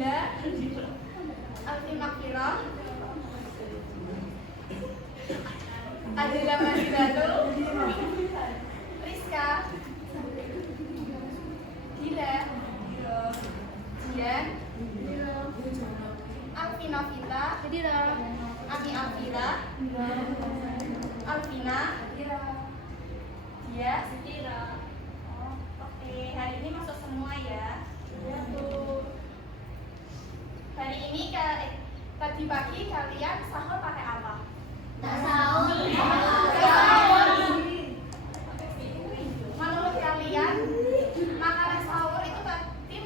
Nabila, Alfi Makfira, Adila Madilatu, Rizka, Dila, Jian, Alfi Novita, Ami Alfira, Alvina, Dia, oh, oke, hari ini masuk semua ya. Hari ini tadi pagi kalian sahur pakai apa? Sahur. Menurut kalian makanan sahur itu tadi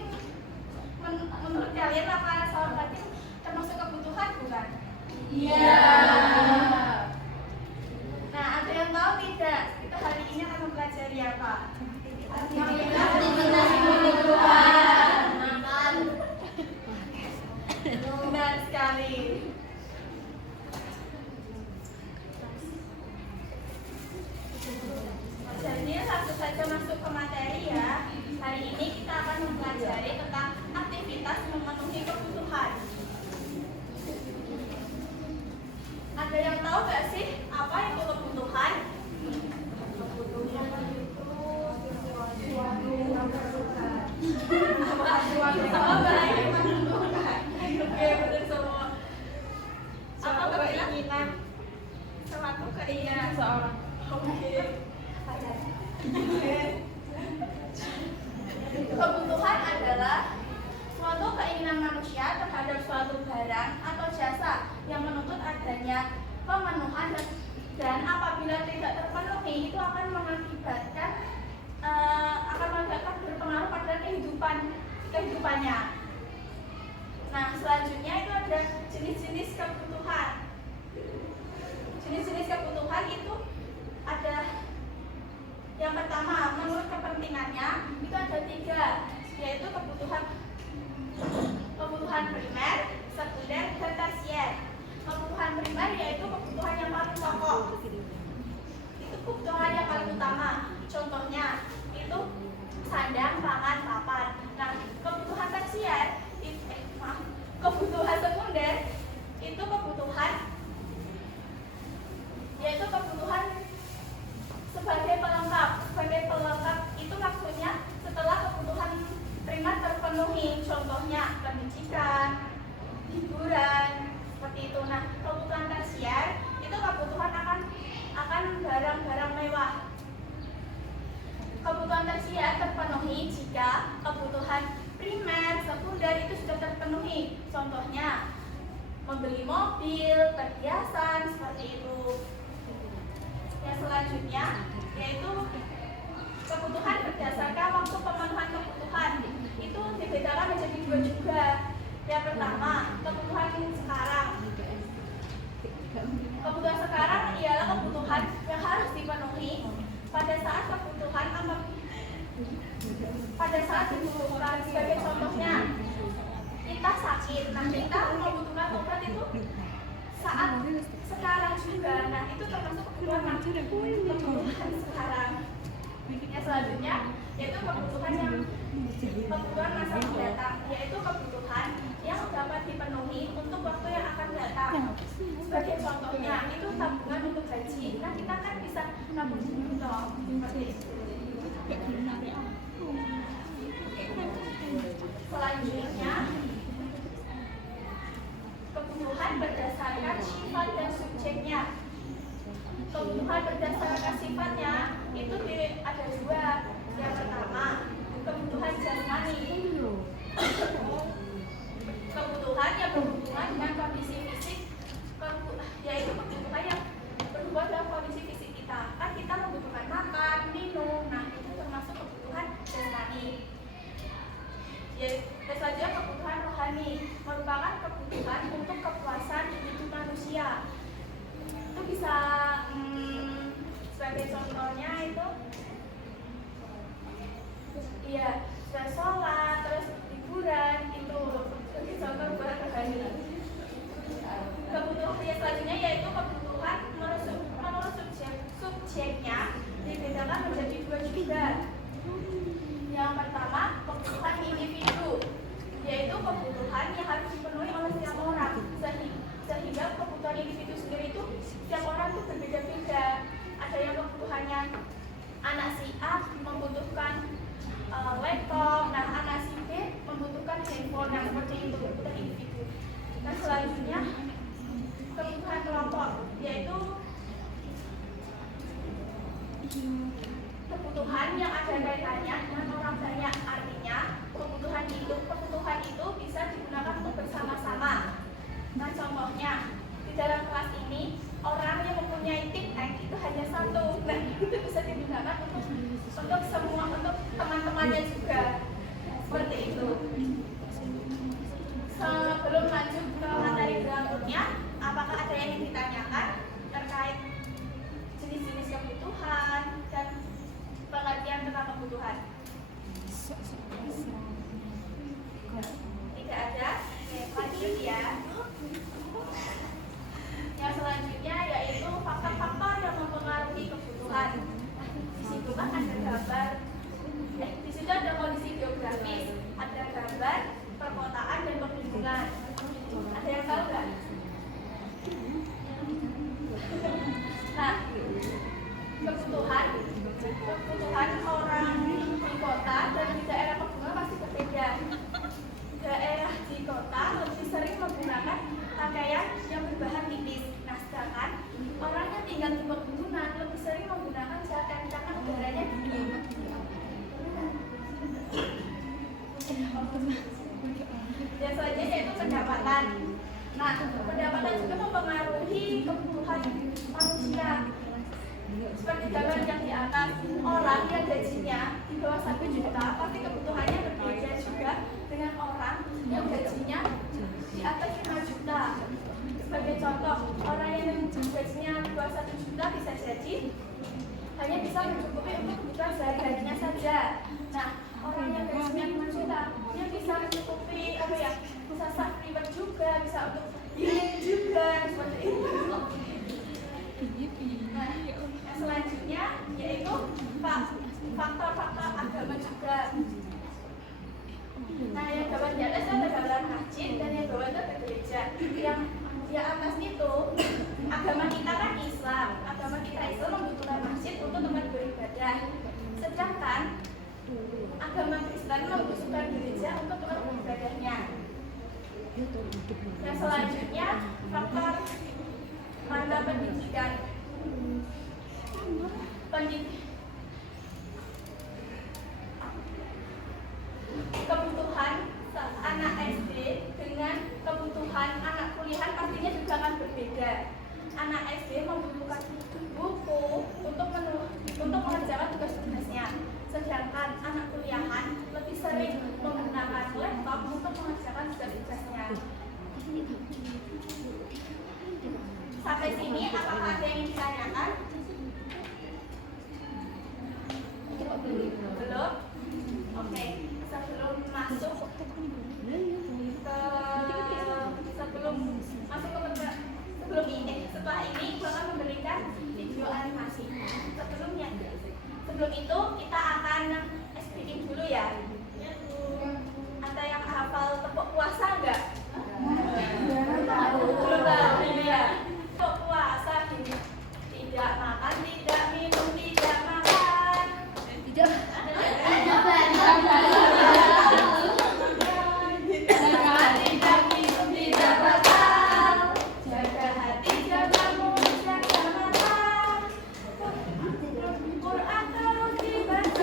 menurut kalian makanan sahur tadi termasuk kebutuhan bukan? Iya. Nah, ada yang tahu tidak? Kita hari ini akan mempelajari apa? Aktivitas kebutuhan. Makan. Benar sekali. Jadi langsung saja masuk ke materi ya. Hari ini kita akan mempelajari tentang aktivitas memenuhi kebutuhan. Ada yang tahu nggak sih apa itu kebutuhan? Kebutuhan itu Oke, betul semua. Apa keinginan? Suatu keinginan seorang. Oke. Kebutuhan adalah suatu keinginan manusia terhadap suatu barang atau jasa yang menuntut adanya pemenuhan dan apabila tidak terpenuhi itu akan mengakibatkan berpengaruh pada kehidupannya. Nah, selanjutnya itu ada jenis-jenis kebutuhan. Jenis-jenis kebutuhan itu ada yang pertama, menurut kepentingannya itu ada 3, yaitu kebutuhan primer, sekunder, dan tersier. Kebutuhan primer yaitu kebutuhan yang paling pokok. Itu kebutuhan yang paling utama. Contohnya itu sandang, pangan, papan. Nah, kebutuhan tersier, kebutuhan sekunder itu kebutuhan yaitu kebutuhan sebagai pelengkap. Sebagai pelengkap itu maksudnya setelah kebutuhan primer terpenuhi. Contohnya pendidikan, hiburan, seperti itu. Nah, kebutuhan tersier itu kebutuhan akan barang-barang mewah. Kebutuhan tersier terpenuhi jika kebutuhan primer, sekunder itu sudah terpenuhi. Contohnya membeli mobil, perhiasan, seperti itu. Yang selanjutnya yaitu kebutuhan berdasarkan waktu pemenuhan kebutuhan. Itu dibedakan menjadi 2 juga. Yang pertama, kebutuhan sekarang. Kebutuhan sekarang ialah kebutuhan yang harus dipenuhi pada saat dibutuhkan. Sebagai contohnya, kita sakit, nah kita membutuhkan obat itu saat sekarang juga. Nah, itu termasuk kebutuhan sekarang. Yang selanjutnya yaitu kebutuhan masa mendatang, yaitu kebutuhan yang dapat dipenuhi untuk waktu yang akan datang. Sebagai contohnya itu tabungan untuk gaji. Nah, kita kan bisa nabung dong, seperti itu. Selanjutnya kebutuhan berdasarkan sifat dan subjeknya. Kebutuhan berdasarkan sifatnya itu ada 2. Yang pertama, kebutuhan jasmani. Kebutuhan yang berhubungan dengan kondisi fisik, yaitu kebutuhan yang berhubungan dengan kondisi fisik kita. Kan kita membutuhkan makan, minum. Nah, itu termasuk kebutuhan jasmani. Selanjutnya kebutuhan rohani merupakan kebutuhan untuk kepuasan hidup manusia. Itu bisa sebagai contohnya itu sholat, terus hiburan, itu sebagai contoh kebutuhan rohani. Kebutuhan yang selanjutnya yaitu kebutuhan menurut subjeknya dibedakan menjadi 2 juga. Yang pertama, kebutuhan individu, yaitu kebutuhan kebutuhan yang harus dipenuhi oleh setiap orang. Sehingga kebutuhan individu sendiri itu setiap orang itu berbeda-beda. Ada yang kebutuhannya anak si A membutuhkan laptop, nah anak si B membutuhkan handphone, yang seperti itu kebutuhan individu. Nah selanjutnya kebutuhan kelompok, yaitu kebutuhan yang ada kaitannya dengan orang banyak. Artinya kebutuhan itu bisa digunakan untuk bersama-sama. Nah contohnya di dalam kelas ini orang yang mempunyai TikTok itu hanya satu. Nah itu bisa digunakan untuk semua, untuk teman-temannya juga. Seperti itu. Sebelum lanjut ke materi berikutnya, apakah ada yang ingin ditanyakan terkait jenis-jenis kebutuhan dan pengertian tentang kebutuhan? Tidak ada? Oke, lanjut ya. Yang selanjutnya yaitu faktor-faktor yang mempengaruhi kebutuhan. Di situ kan ada gambar, di situ ada kondisi geografis, ada gambar, perkotaan dan perhubungan. Ada yang tahu nggak? Nah, kebutuhan orang di kota dan di daerah pegunungan pasti berbeda. Daerah di kota lebih sering menggunakan pakaian yang berbahan tipis. Nah, sedangkan orang yang tinggal di pegunungan lebih sering menggunakan jaket karena udaranya dingin. Dan selanjutnya yaitu pendapatan. Nah, pendapatan juga mempengaruhi kebutuhan manusia. Seperti gambar yang di atas, orang yang gajinya di bawah 1 juta pasti kebutuhannya berbeda juga dengan orang yang gajinya di atas 5 juta. Sebagai contoh, orang yang gajinya di bawah 1 juta bisa jadi hanya bisa mencukupi untuk kebutuhan sehari-harinya saja. Nah, orang yang gajinya 5 juta dia bisa mencukupi bisa sah pribadi juga, bisa untuk healing juga, seperti itu. Nah, yang selanjutnya yaitu faktor-faktor agama juga. Nah, yang gambar di atas ada gambaran masjid dan yang bawah itu ada gereja. Yang di atas itu agama kita kan Islam. Agama kita Islam membutuhkan masjid untuk tempat beribadah. Sedangkan agama Kristen membutuhkan gereja untuk tempat beribadahnya. Yang selanjutnya faktor mata pendidikan. Kebutuhan anak SD dengan kebutuhan anak kuliah pastinya juga akan berbeda. Anak SD membutuhkan buku untuk mengerjakan tugas-tugasnya, sedangkan anak kuliahan lebih sering menggunakan laptop untuk mengerjakan tugas-tugasnya. Sampai sini apakah ada yang ditanyakan? Belum? Oke, sebelum masuk ke setelah ini kita akan memberikan video animasi. Sebelum itu kita akan speaking dulu ya. Ada yang hafal tepuk puasa enggak? Belum tahu ya. Tepuk puasa tidak makan, tidak minum, tidak makan. Tidak Quran terus dibaca.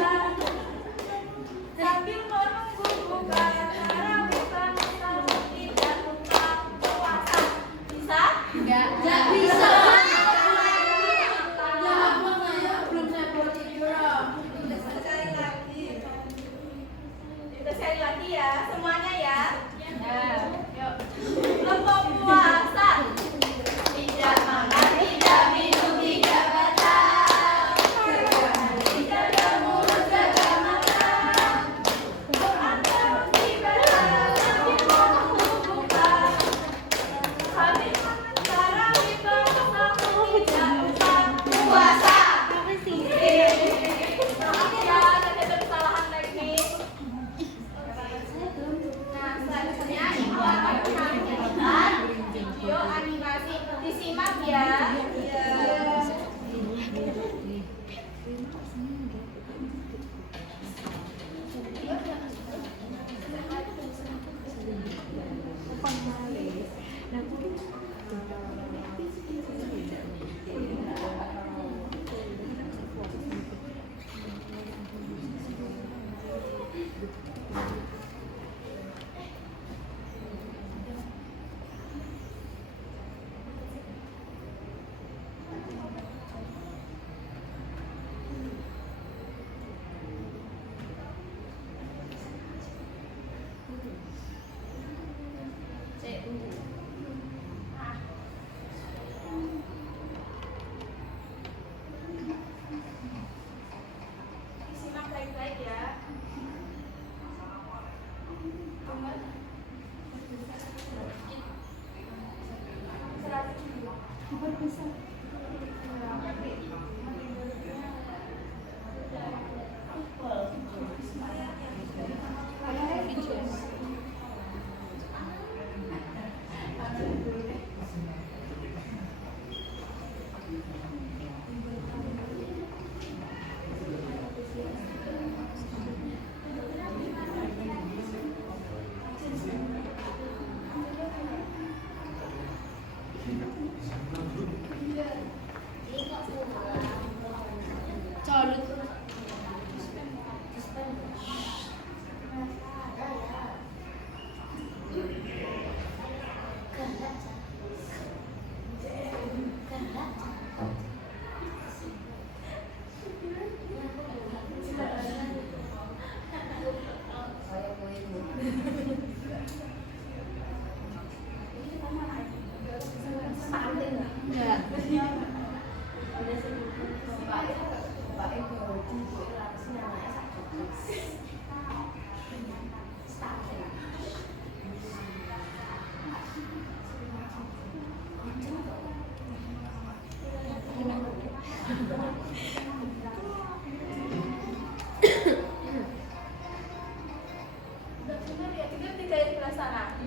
Disimak baik-baik ya. Dengar. 102.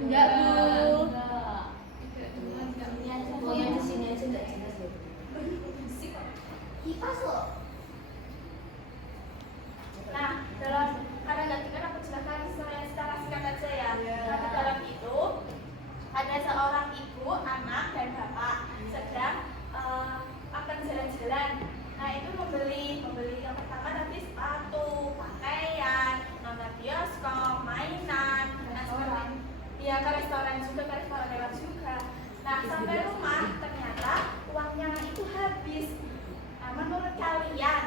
Enggak, Bu. Oh, yang di sini aja enggak jelas ya. Kipas kok. Nah, karena nggak dengar aku jelaskan secara singkat aja ya. Nah, di dalam itu ada seorang ibu, anak, dan bapak sedang akan jalan-jalan. Nah, itu membeli yang pertama tadi sepatu, pakaian, nonton bioskop, mainan, nah seperti ya ke restoran lewat juga. Nah, sampai rumah ternyata uangnya itu habis. Nah, menurut kalian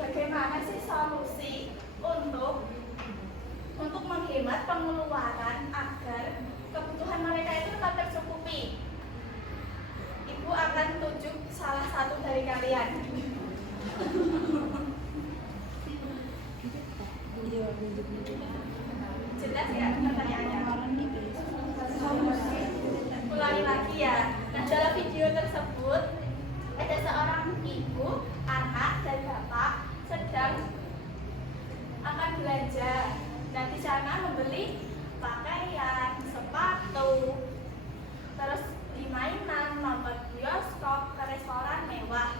bagaimana sih solusi untuk menghemat pengeluaran agar kebutuhan mereka itu tetap tercukupi? Ibu akan tunjuk salah satu dari kalian. Jelas ya pertanyaannya? Ulangi lagi ya. Nah, dalam video tersebut ada seorang ibu, anak, dan bapak sedang akan belanja. Nah, di sana membeli pakaian, sepatu, terus di mainan, nonton bioskop, ke restoran mewah.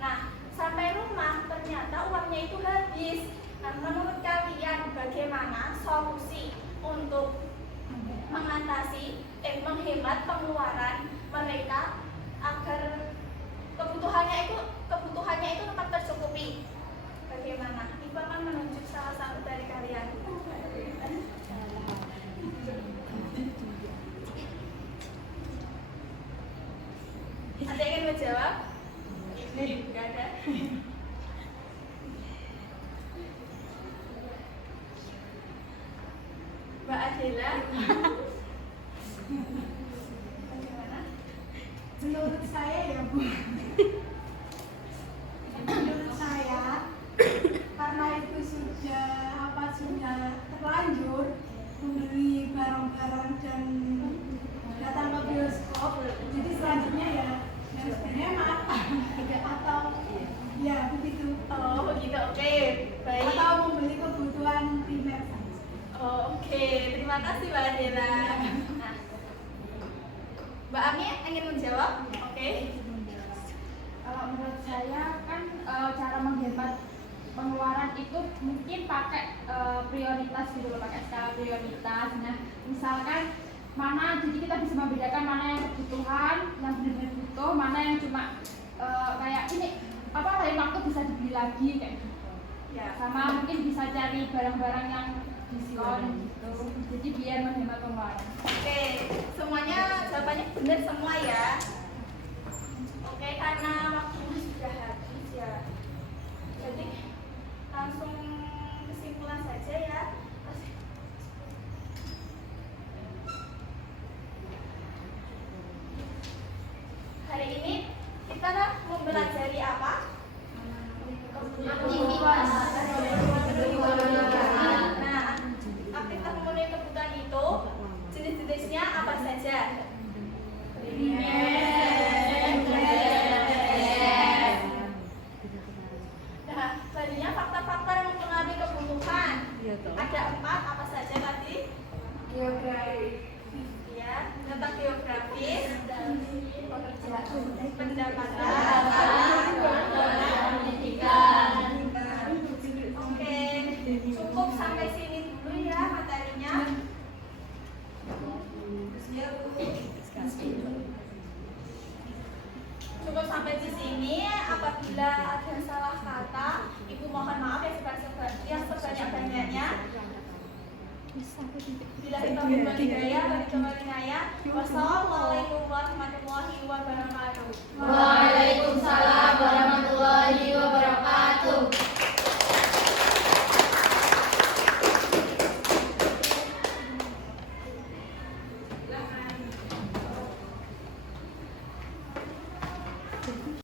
Nah, sampai rumah ternyata uangnya itu habis. Nah, menurut kalian bagaimana solusi untuk menghemat pengeluaran mereka agar kebutuhannya itu tetap tercukupi? Bagaimana? Ibu akan menunjuk salah satu dari kalian. Ada yang ingin menjawab? Tidak ada. Mbak Adela. Bagaimana? Menurut saya ya Bu, menurut saya karena itu sudah terlanjur membeli barang-barang dan datang ke bioskop, jadi selanjutnya ya harus berhemat atau ya begitu. Oh begitu, oke, baik. Atau membeli kebutuhan primer. Oh, oke, terima kasih Mbak Adela. Nah, Mbak Ami ingin menjawab? Oke. Kalau menurut saya kan cara menghemat pengeluaran itu mungkin pakai prioritas gitu loh, pakai skala prioritas. Nah, misalkan mana kita bisa membedakan mana yang kebutuhan, yang benar-benar butuh, mana yang cuma kayak ini apa lain waktu bisa dibeli lagi kayak gitu. Ya. Sama mungkin bisa cari barang-barang yang diskon gitu. Jadi biar menghemat pengeluaran. Oke, semuanya jawabannya benar semua ya. Oke, karena waktunya sudah habis ya. Jadi langsung kesimpulan saja ya. Hari ini kita mempelajari apa? Aktivitas. Nah, aktivitas memenuhi kebutuhan itu jenis-jenisnya apa saja? Nah, tadinya faktor-faktor yang mempengaruhi kebutuhan. Ada 4 apa saja tadi? Geografis. Ya, data geografis, pendapatan, pendidikan. Oke, cukup sampai sini dulu ya materinya. Cukup sampai di sini. Apabila ada salah kata, Ibu mohon maaf yang sebanyak-banyaknya. Bila kita berbagi gaya, wassalamualaikum